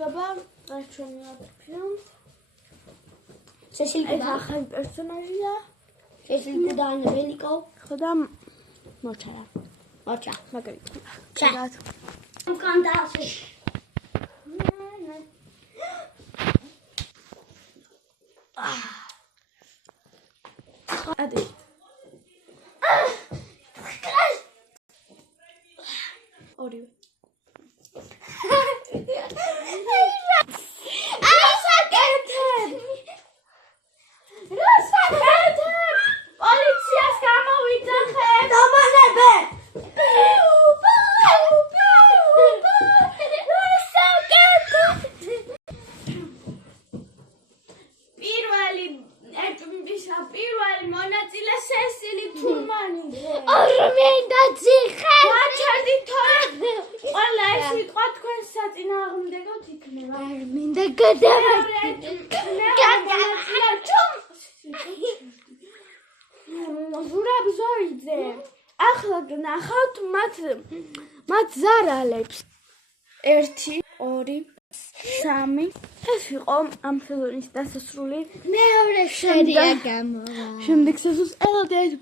გამარჯობა, აჩვენებთ ფილმს. სესილი ეს ახალი პერსონაჟია. სესილი და ანაბელიკო. ხოდა მოჩარა. მოჩა. მაგალითად. ჩათ. კონტაქტი. ადი. ორივე. პოლიციას გამოვიძახეთ! დამანებე! პირველი მონაწილე სესილი თურმანიძე. ორმენდა ციხე. გაჩერდი თორე ყველა ეს სიტყვა თქვენ საწინააღმდეგოდ იქნება. მინდა გადავარდე. ზურაბ ზოიძე. ახლა გნახავთ მათ ზარალებს. 1 2 3 ეს იყო ამ სეზონის დასასრული. მეორე სერია გამოვა. შემდეგ სეზონს ელოდეთ.